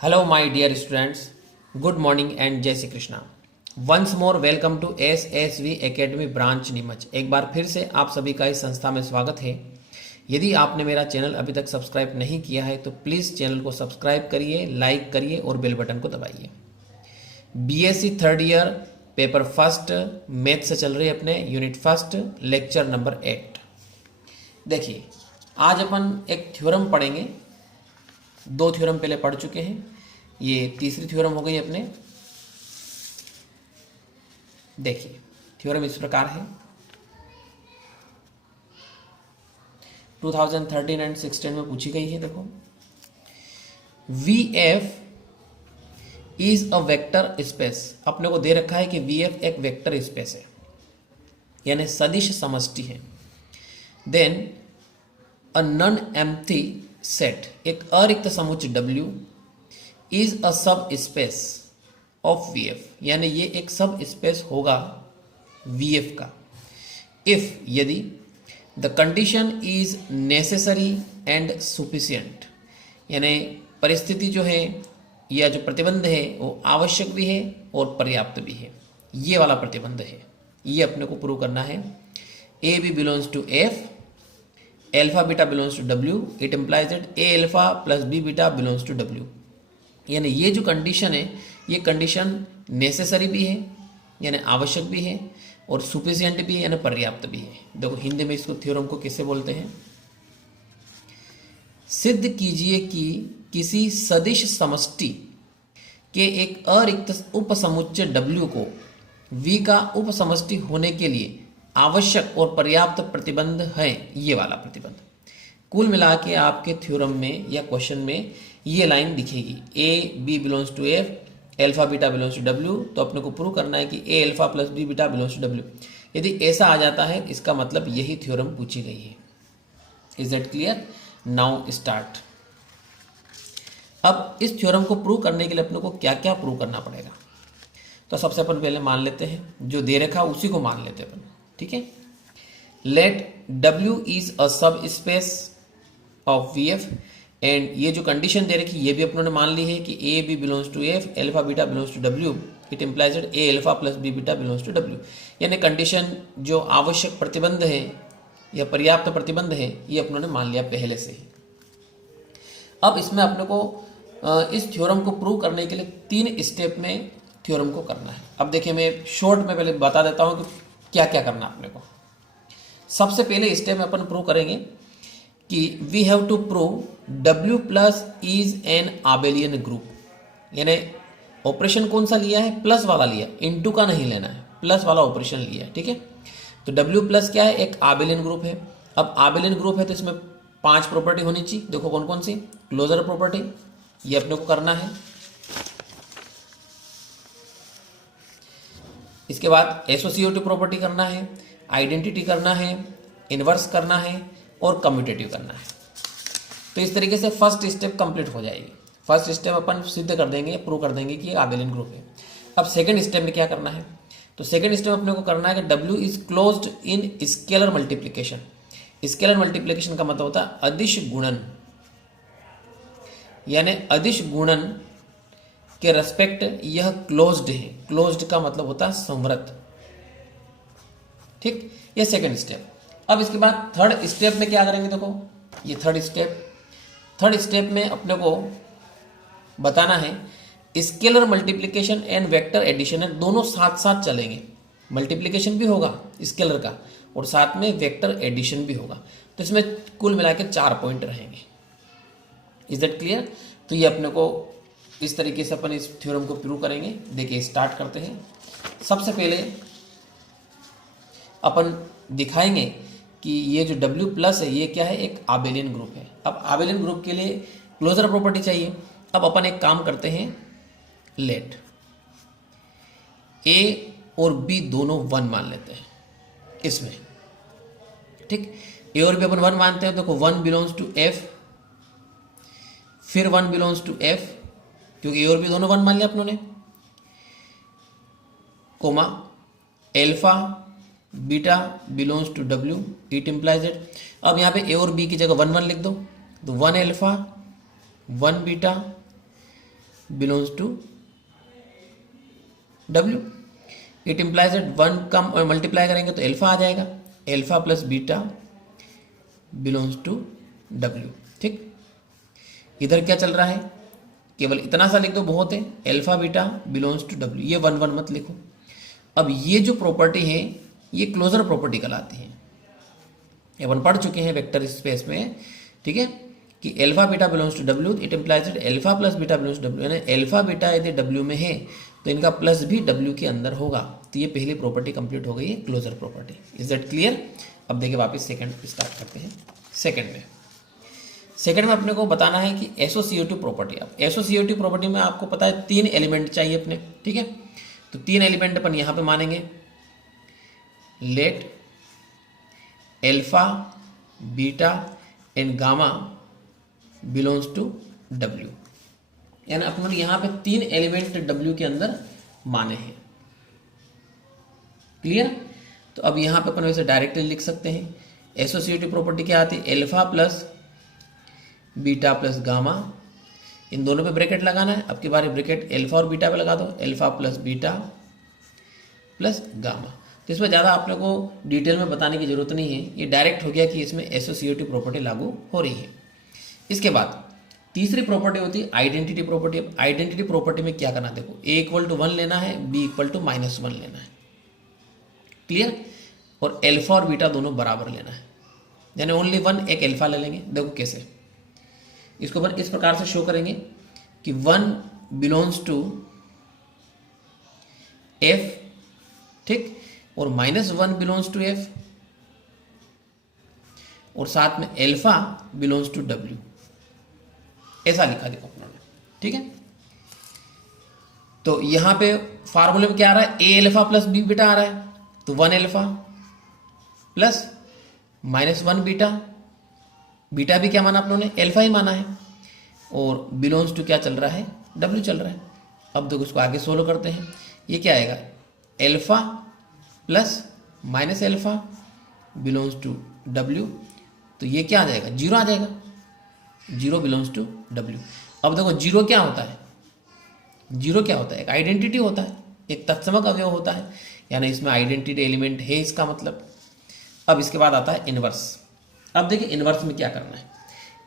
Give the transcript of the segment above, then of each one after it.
Hello, my dear students. Good morning and जय Shri Krishna. Once more welcome to SSV Academy branch Neemuch. एक बार फिर से आप सभी का इस संस्था में स्वागत है. यदि आपने मेरा चैनल अभी तक सब्सक्राइब नहीं किया है तो प्लीज़ चैनल को सब्सक्राइब करिए, लाइक करिए और बेल बटन को दबाइए. BSc third year paper first math से चल रही है अपने यूनिट फर्स्ट लेक्चर नंबर 8. देखिए, आज अपन एक थ्योरम पढ़ेंगे. दो थ्योरम पहले पढ़ चुके हैं, ये तीसरी थ्योरम हो गई अपने. देखिए, थ्योरम इस प्रकार है. 2013 एंड 16 में पूछी गई है. देखो, VF is a vector space. अपने को दे रखा है कि VF एक वेक्टर स्पेस है, यानी सदिश समष्टि है. Then a non empty set, एक अरिक्त समुच्चय W इज अ सब स्पेस ऑफ VF, यानी ये एक सब स्पेस होगा VF का. इफ, यदि the condition is necessary and sufficient, यानी परिस्थिति जो है या जो प्रतिबंध है वो आवश्यक भी है और पर्याप्त भी है. ये वाला प्रतिबंध है, ये अपने को प्रूव करना है. A B belongs to F, alpha beta belongs to W, it implies that A alpha plus B beta belongs to W. यानी ये जो कंडीशन है, ये कंडीशन नेसेसरी भी है यानी आवश्यक भी है और सुफिशिएंट भी है यानी पर्याप्त भी है. देखो, हिंदी में इसको थ्योरम को कैसे बोलते हैं. सिद्ध कीजिए कि किसी सदिश समष्टि के एक अरिक्त उपसमुच्चय W को V का उपसमष्टि होने के लिए आवश्यक और पर्याप्त प्रतिबंध है. ये वाला प्रतिबंध कुल मिला के आपके थ्योरम में या क्वेश्चन में ये लाइन दिखेगी. A B belongs to F, alpha beta belongs to W. तो अपने को प्रूव करना है कि A alpha plus B beta belongs to W. यदि ऐसा आ जाता है, इसका मतलब यही थ्योरम पूछी गई है. Is that clear? Now start. अब इस थ्योरम को प्रूव करने के लिए अपने को क्या क्या प्रूव करना पड़ेगा. तो सबसे अपन पहले मान लेते हैं, जो दे रखा उसी को मान लेते हैं अपन. ठीक है. लेट W इज अ सब स्पेस ऑफ VF, एंड ये जो कंडीशन दे रखी ये भी अपनों ने मान ली है कि A B belongs to F, alpha beta belongs to W, it implies that A alpha plus B beta belongs to W. यानी कंडीशन जो आवश्यक प्रतिबंध है या पर्याप्त प्रतिबंध है ये अपनों ने मान लिया पहले से ही. अब इसमें अपने को इस थ्योरम को प्रूव करने के लिए 3 स्टेप में थ्योरम को करना है. अब देखिए, मैं शॉर्ट में पहले बता देता हूँ कि क्या क्या करना अपने को. सबसे पहले स्टेप में अपन प्रूव करेंगे कि we have to prove W plus is an abelian group. यानी ऑपरेशन कौन सा लिया है? प्लस वाला लिया, इनटू का नहीं लेना है, प्लस वाला ऑपरेशन लिया है. ठीक है. तो W प्लस क्या है? एक आबेलियन ग्रुप है. अब आबेलियन ग्रुप है तो इसमें 5 प्रॉपर्टी होनी चाहिए. देखो कौन कौन सी. क्लोजर प्रॉपर्टी, ये अपने को करना है. इसके बाद एसोसिएटिव प्रॉपर्टी करना है, आइडेंटिटी करना है, इन्वर्स करना है और कम्यूटेटिव करना है. तो इस तरीके से फर्स्ट स्टेप कंप्लीट हो जाएगी. फर्स्ट स्टेप अपन सिद्ध कर देंगे, प्रूव कर देंगे कि ये आबेलियन ग्रुप है. अब सेकंड स्टेप में क्या करना है? तो सेकंड स्टेप अपने को करना है कि W is closed in scalar multiplication. Scalar multiplication का मतलब होता है अदिश गुणन, यानी अदिश गुणन के रेस्पेक्ट यह क्लोज्ड है. क्लोज्ड का मतलब होता है संवृत. ठीक, ये सेकंड स्टेप. अब इसके बाद थर्ड स्टेप में क्या करेंगे? देखो, ये थर्ड स्टेप में अपने को बताना है scalar multiplication and vector addition है, दोनों साथ साथ चलेंगे. मल्टीप्लिकेशन भी होगा स्केलर का और साथ में वेक्टर एडिशन भी होगा. तो इसमें कुल मिला के 4 पॉइंट रहेंगे. Is that clear? तो ये अपने को इस तरीके से अपन इस थ्योरम को प्रूव करेंगे. देखिए, स्टार्ट करते हैं. सबसे पहले अपन दिखाएंगे कि ये जो W प्लस है ये क्या है? एक आबेलियन ग्रुप है. अब आबेलियन ग्रुप के लिए क्लोजर प्रॉपर्टी चाहिए. अब अपन एक काम करते हैं, लेट A और B दोनों 1 मान लेते हैं इसमें. ठीक, A और B अपन 1 मानते हैं. देखो, 1 बिलोंग्स टू F, फिर 1 बिलोंग्स टू F, क्योंकि A और B दोनों 1 मान लिया अपनों ने, comma alpha beta belongs to W, it implies it. अब यहाँ पे A और B की जगह 1 1 लिख दो. तो 1 alpha 1 beta belongs to W. It implies that one कम और मल्टीप्लाई करेंगे तो अल्फा आ जाएगा, alpha plus beta belongs to W. ठीक, इधर क्या चल रहा है, केवल इतना सा लिख दो बहुत है, alpha beta belongs to W, ये 1 1 मत लिखो। अब ये जो प्रॉपर्टी है ये क्लोजर प्रॉपर्टी कहलाती है, ये अपन पढ़ चुके हैं वेक्टर स्पेस में। ठीक है, कि alpha beta belongs to W, it implies that alpha plus beta belongs to W, यानी अल्फा बीटा यदि डब्ल्यू में है तो इनका प्लस भी डब्ल्यू के अंदर होगा। तो ये पहली प्रॉपर्टी कंप्लीट हो गई है, closure property. Is that clear? अब देखिए वापस सेकंड स्टार्ट करते हैं। सेकंड में अपने को बताना है कि एसोसिएटिव प्रॉपर्टी। अब एसोसिएटिव प्रॉपर्टी में आपको पता है 3 एलिमेंट चाहिए अपने। ठीक है, तो 3 एलिमेंट अपन यहां पे मानेंगे, let alpha beta and gamma belongs to W, यानी अपन यहां पे 3 एलिमेंट डब्ल्यू के अंदर माने हैं। क्लियर? तो अब यहां पे अपन वैसे डायरेक्टली लिख सकते हैं। एसोसिएटिव प्रॉपर्टी क्या आती है, alpha plus beta plus gamma, इन दोनों पे ब्रैकेट लगाना है। अब की बारी ब्रैकेट अल्फा और बीटा पे लगा दो, alpha plus beta plus gamma. तो इसमें ज़्यादा आप लोगों को डिटेल में बताने की जरूरत नहीं है, ये डायरेक्ट हो गया कि इसमें एसोसिएटिव प्रॉपर्टी लागू हो रही है। इसके बाद तीसरी प्रॉपर्टी होती है आइडेंटिटी प्रॉपर्टी। अब आइडेंटिटी प्रॉपर्टी में क्या करना, देखो a इक्वल टू 1 लेना है, b इक्वल टू -1 लेना है। क्लियर? और अल्फा और बीटा दोनों बराबर लेना है, यानी ओनली 1 एक अल्फा ले लेंगे। देखो कैसे, इसको अपन इस प्रकार से शो करेंगे कि 1 बिलोंग्स टू f, ठीक, और -1 बिलोंग्स टू f, और साथ में अल्फा बिलोंग्स टू w, ऐसा लिखा देखो अपनों ने। ठीक है, तो यहां पे फार्मूले में क्या आ रहा है, a alpha plus b beta आ रहा है, तो 1 अल्फा प्लस -1 बीटा, बीटा भी क्या माना अपनों ने, अल्फा ही माना है, और बिलोंग्स टू क्या चल रहा है, w चल रहा है। अब देखो इसको आगे सोल्व करते हैं, ये क्या आएगा, alpha plus minus alpha belongs to w, तो ये क्या आ जाएगा, 0 आ जाएगा, 0 बिलोंग्स टू w। अब देखो 0 क्या होता है, 0 क्या होता है, एक आइडेंटिटी होता है, एक तत्समक अवयव होता है, यानी इसमें आइडेंटिटी एलिमेंट है इसका मतलब। अब इसके बाद आता है इनवर्स। अब देखिए इनवर्स में क्या करना है,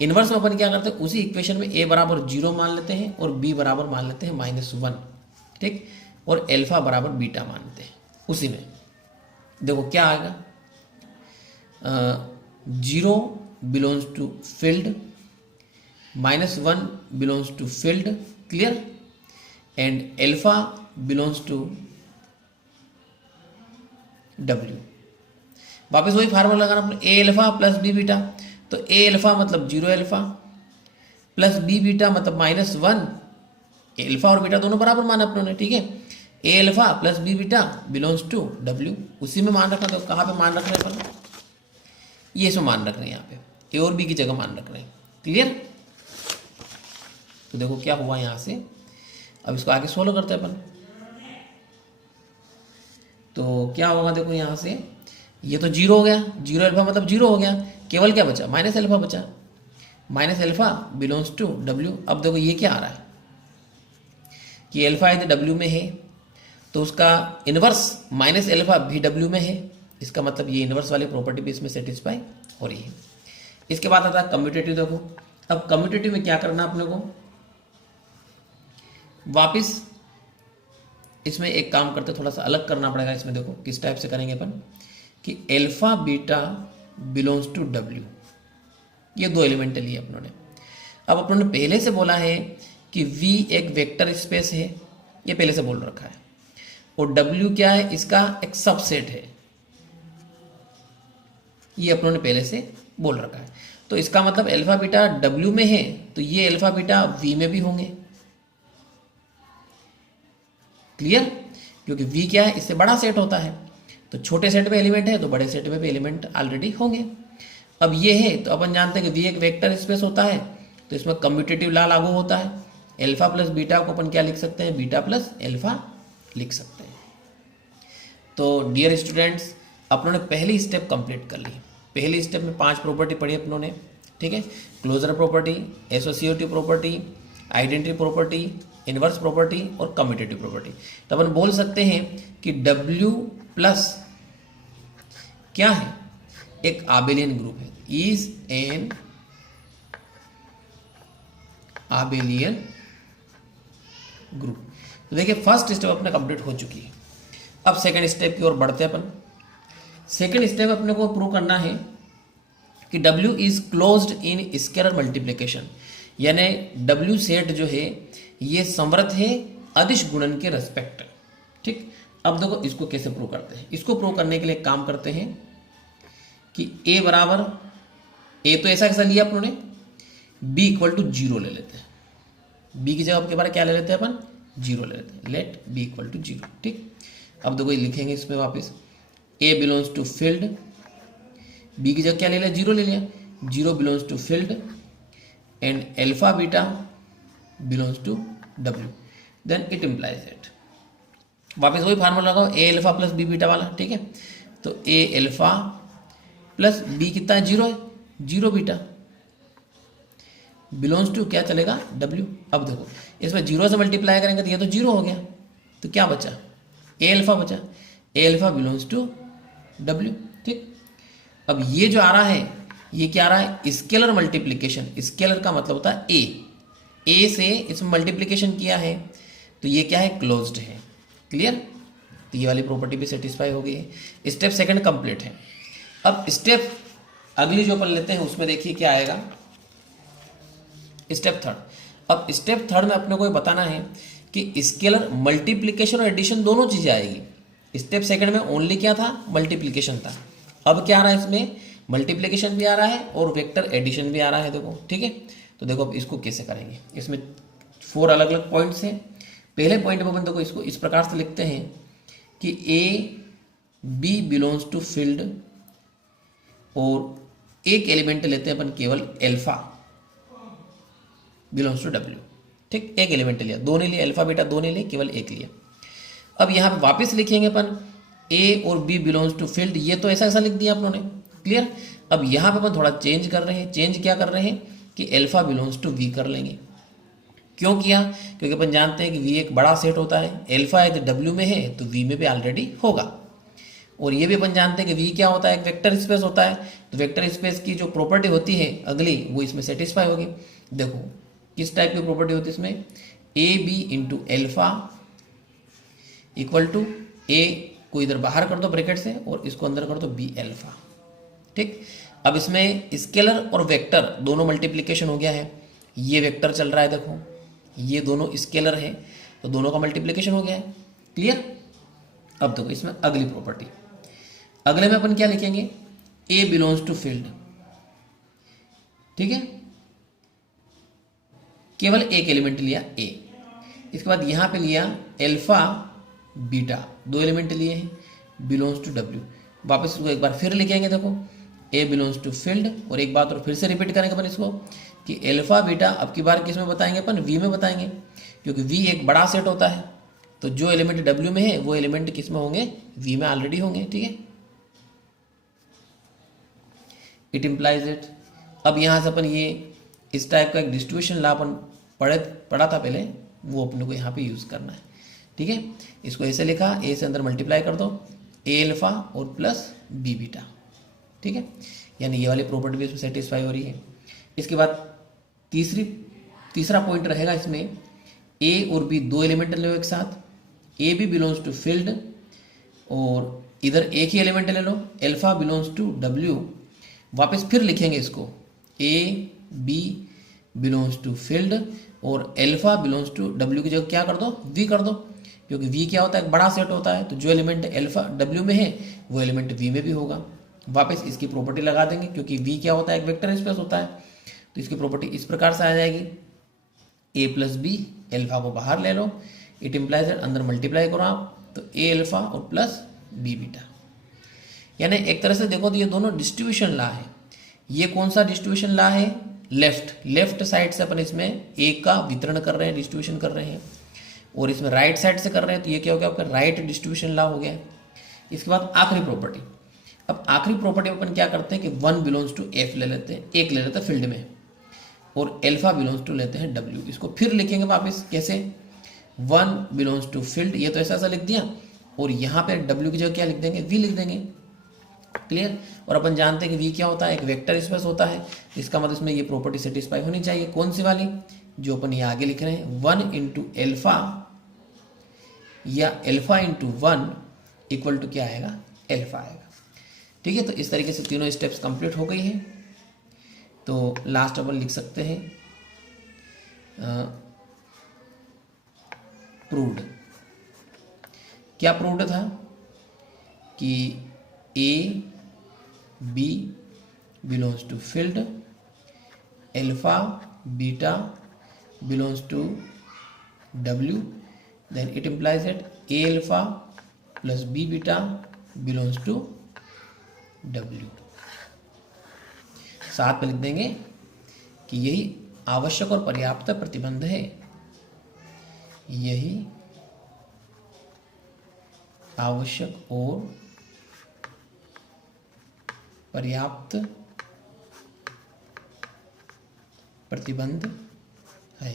इनवर्स में अपन क्या करते हैं, उसी इक्वेशन में a बराबर 0 मान लेते हैं और b बराबर मान लेते हैं -1, ठीक, और अल्फा बराबर बीटा मान लेते हैं उसी में। देखो क्या आएगा, 0 belongs to field, -1 belongs to field, clear, and alpha belongs to w। वापस वही फार्मूला लगाना अपने, a alpha plus b beta, तो a अल्फा मतलब 0 अल्फा प्लस b बीटा मतलब -1, अल्फा और बीटा दोनों बराबर माना अपनों ने। ठीक है, a alpha plus b beta belongs to w, उसी में मान रखना। तो कहाँ पे मान रख रहे हैं अपन, ये इसमें मान रख रहे हैं, यहाँ पे a और b की जगह मान रख रहे हैं। क्लियर? तो देखो क्या हुआ यहाँ से, अब इसको आगे सोल्व करते हैं अपन। तो क्या होगा, देखो यहाँ से ये तो 0 हो गया, 0 अल्फा मतलब 0 हो गया, केवल क्या बचा, माइनस अल्फा बचा, minus alpha belongs to w। अब देखो ये क्या आ रहा है कि अल्फा यदि w में है तो उसका इनवर्स माइनस अल्फा भी w में है, इसका मतलब ये इनवर्स वाली प्रॉपर्टी भी इसमें सेटिस्फाई हो रही है। इसके बाद आता है कम्यूटेटिव। देखो अब कम्यूटेटिव में क्या करना अपने को, वापिस इसमें एक काम करते, थोड़ा सा अलग करना पड़ेगा इसमें। देखो किस टाइप से करेंगे अपन, कि alpha beta belongs to w, ये 2 एलिमेंट लिए अपनों ने। अब अपनों ने पहले से बोला है कि v एक वेक्टर स्पेस है, ये पहले से बोल रखा है, और w क्या है, इसका एक सबसेट है, ये अपनों ने पहले से बोल रखा है। तो इसका मतलब अल्फा बीटा w में है तो ये अल्फा बीटा v में भी होंगे। क्लियर? क्योंकि v क्या है, इससे बड़ा सेट होता है, तो छोटे सेट में एलिमेंट है तो बड़े सेट में भी एलिमेंट ऑलरेडी होंगे। अब ये है तो अपन जानते हैं कि v एक वेक्टर स्पेस होता है, तो इसमें कम्यूटेटिव लॉ लागू होता है। अल्फा प्लस बीटा को अपन क्या लिख सकते हैं, बीटा प्लस अल्फा लिख सकते हैं। तो डियर स्टूडेंट्स, अपनों ने पहली स्टेप कंप्लीट कर ली। पहली स्टेप में 5 प्रॉपर्टी पढ़ी अपनों ने, ठीक है, closure property, associative property, identity property, inverse property और कम्यूटेटिव प्रॉपर्टी। तो अपन बोल सकते हैं कि W प्लस क्या है, एक आबेलियन ग्रुप है, इज एन आबेलियन ग्रुप। तो देखिए फर्स्ट स्टेप अपने कंप्लीट हो चुकी है। अब सेकंड स्टेप की ओर बढ़ते हैं अपन। सेकंड स्टेप अपने को प्रूव करना है कि W is closed in scalar multiplication, यानी W सेट जो है ये समवर्त है अदिश गुणन के रेस्पेक्ट। ठीक, अब देखो इसको कैसे प्रूव करते हैं। इसको प्रूव करने के लिए एक काम करते हैं कि A बराबर, A तो ऐसा कैसा लिया अपनों ने, B इक्वल टू 0 ले लेते हैं। B की जगह आपके बारे क्या ले लेते हैं अपन, 0 ले लेते हैं। Let B equal to 0। ठीक, अब देखो ये लिखेंगे इसमें वापस, A belongs to field, B की जगह क्या ले लिया, 0 ले लिया, 0 belongs to field and alpha beta belongs to W, then it implies it. वापस वही फार्मूला लगाओ, A alpha plus B beta वाला। ठीक है, तो A अल्फा प्लस B कितना है, 0 है, 0 बीटा बिलोंग्स टू क्या चलेगा, W। अब देखो इसमें 0 से मल्टीप्लाई करेंगे तो ये तो 0 हो गया, तो क्या बचा, A अल्फा बचा, A alpha belongs to W। ठीक, अब ये जो आ रहा है ये क्या आ रहा है, स्केलर मल्टीप्लिकेशन। स्केलर का मतलब होता है A से इसमें मल्टीप्लिकेशन किया है तो ये क्या है, क्लोज्ड है। क्लियर, तो ये वाली प्रॉपर्टी भी सेटिस्फाई हो गई है। स्टेप सेकंड कंप्लीट है। अब स्टेप अगली जो अपन लेते हैं उसमें देखिए क्या आएगा, स्टेप थर्ड। अब स्टेप थर्ड में अपने को ये बताना है कि स्केलर मल्टीप्लिकेशन और एडिशन दोनों चीजें आएगी। स्टेप सेकंड में ओनली क्या था, मल्टीप्लिकेशन था। अब क्या आ रहा है, इसमें मल्टीप्लिकेशन भी आ रहा है और वेक्टर एडिशन भी आ रहा है। देखो ठीक है, तो देखो अब इसको कैसे करेंगे। इसमें 4 अलग अलग पॉइंट्स हैं। पहले पॉइंट में अपन देखो इसको इस प्रकार से लिखते हैं कि A B belongs to field और एक एलिमेंट लेते हैं अपन केवल अल्फा बिलोंग्स टू W। ठीक, एक एलिमेंट लिया, दो नहीं लिया, अल्फा बीटा दो नहीं लिया, केवल एक लिया। अब यहाँ पे वापस लिखेंगे अपन A और B बिलोंग्स टू फील्ड, ये तो ऐसा ऐसा लिख दिया अपनों ने। क्लियर, अब यहाँ पे अपन थोड़ा चेंज कर रहे हैं। चेंज क्या कर रहे हैं कि अल्फा बिलोंग्स टू V कर लेंगे। क्यों किया, क्योंकि अपन जानते हैं कि V एक बड़ा सेट होता है। अल्फा यदि W में है तो V में भी ऑलरेडी होगा। और ये भी अपन जानते हैं कि V क्या होता है, एक वेक्टर स्पेस होता है। तो वेक्टर स्पेस की जो प्रॉपर्टी होती है अगली, वो इसमें सेटिस्फाई होगी। देखो किस टाइप की प्रॉपर्टी होती है इसमें, AB into alpha equal to A को इधर बाहर कर दो ब्रैकेट से और इसको अंदर कर दो B अल्फा। ठीक, अब इसमें स्केलर और वेक्टर दोनों मल्टीप्लिकेशन हो गया है। ये वेक्टर चल रहा है, देखो ये दोनों स्केलर है तो दोनों का मल्टीप्लिकेशन हो गया है। क्लियर, अब देखो इसमें अगली प्रॉपर्टी, अगले में अपन क्या लिखेंगे, A बिलोंग्स टू फील्ड। ठीक है, केवल एक एलिमेंट लिया A, इसके बाद यहां पे लिया अल्फा बीटा, दो एलिमेंट लिए हैं, बिलोंग्स टू W। वापस इसको एक बार फिर लिखेंगे, देखो A बिलोंग्स टू फील्ड, और एक बात और फिर से रिपीट करेंगे अपन इसको कि अल्फा बीटा अब की बार किस में बताएंगे अपन, V में बताएंगे, क्योंकि V एक बड़ा सेट होता है। तो जो एलिमेंट W में है वो एलिमेंट किस में होंगे, V में ऑलरेडी होंगे। ठीक है, इट इम्प्लाइज इट। अब यहाँ से अपन ये इस टाइप का एक डिस्ट्रीब्यूशन लॉ अपन पढ़ा था पहले, वो अपने को यहाँ पे यूज करना है। ठीक है, इसको ऐसे लिखा, A से अंदर मल्टीप्लाई कर दो, A अल्फा और प्लस B बीटा। ठीक है, यानी ये वाली प्रॉपर्टी भी इसमें सेटिस्फाई हो रही है। इसके बाद तीसरा पॉइंट रहेगा इसमें, A और B दो एलिमेंट ले लो एक साथ, A भी बिलोंग्स टू फील्ड और इधर एक ही एलिमेंट ले लो, अल्फा बिलोंग्स टू W। वापस फिर लिखेंगे इसको, A B belongs to field और अल्फा बिलोंग्स टू W की जगह क्या कर दो, V कर दो, क्योंकि V क्या होता है, एक बड़ा सेट होता है। तो जो एलिमेंट अल्फा W में है वो एलिमेंट V में भी होगा। वापस इसकी प्रॉपर्टी लगा देंगे, क्योंकि V क्या होता है, एक वेक्टर स्पेस होता है। तो इसकी प्रॉपर्टी इस प्रकार से आ जाएगी, A प्लस B, अल्फा को बाहर ले लो, इट इम्प्लाइज अंदर मल्टीप्लाई करो आप, तो A अल्फा और प्लस B बीटा। यानी एक तरह से देखो तो ये दोनों डिस्ट्रीब्यूशन लॉ है। ये कौन सा डिस्ट्रीब्यूशन लॉ है, लेफ्ट साइड से अपन इसमें A का वितरण कर रहे हैं, डिस्ट्रीब्यूशन कर रहे हैं, और इसमें राइट साइड से कर रहे हैं, तो ये क्या हो गया आपका राइट डिस्ट्रीब्यूशन लॉ हो गया। इसके बाद आखिरी प्रॉपर्टी, अब आखिरी प्रॉपर्टी में अपन क्या करते हैं कि 1 बिलोंग्स टू F ले लेते हैं, एक ले लेते हैं फील्ड में, और अल्फा बिलोंग्स टू लेते हैं W। इसको फिर लिखेंगे वापस कैसे, 1 बिलोंग्स टू फील्ड, ये तो ऐसा लिख दिया, और यहाँ पे W की जगह क्या लिख देंगे, V लिख देंगे। क्लियर। और अपन जानते हैं कि V क्या होता है, एक वेक्टर स्पेस होता है, इसका मतलब इसमें ये प्रॉपर्टी सेटिस्फाई होनी चाहिए। कौन सी वाली, जो अपन ये आगे लिख रहे हैं, 1 इंटू एल्फा या एल्फा इंटू 1 इक्वल टू क्या आएगा, एल्फा आएगा। ठीक है, तो इस तरीके से तीनों स्टेप्स कंप्लीट हो गई हैं। तो लास्ट अपन लिख सकते हैं प्रूव्ड। क्या प्रूव्ड था कि A B belongs to field, alpha beta belongs to W, then it implies that A alpha plus B beta belongs to W। साथ में लिख देंगे कि यही आवश्यक और पर्याप्त प्रतिबंध है, यही आवश्यक और पर्याप्त प्रतिबंध है।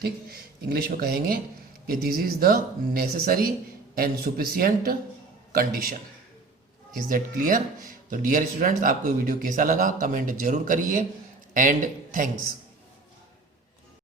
ठीक, इंग्लिश में कहेंगे कि this is the necessary and sufficient condition. Is that clear? तो डियर स्टूडेंट्स, आपको वीडियो कैसा लगा कमेंट जरूर करिए, एंड थैंक्स।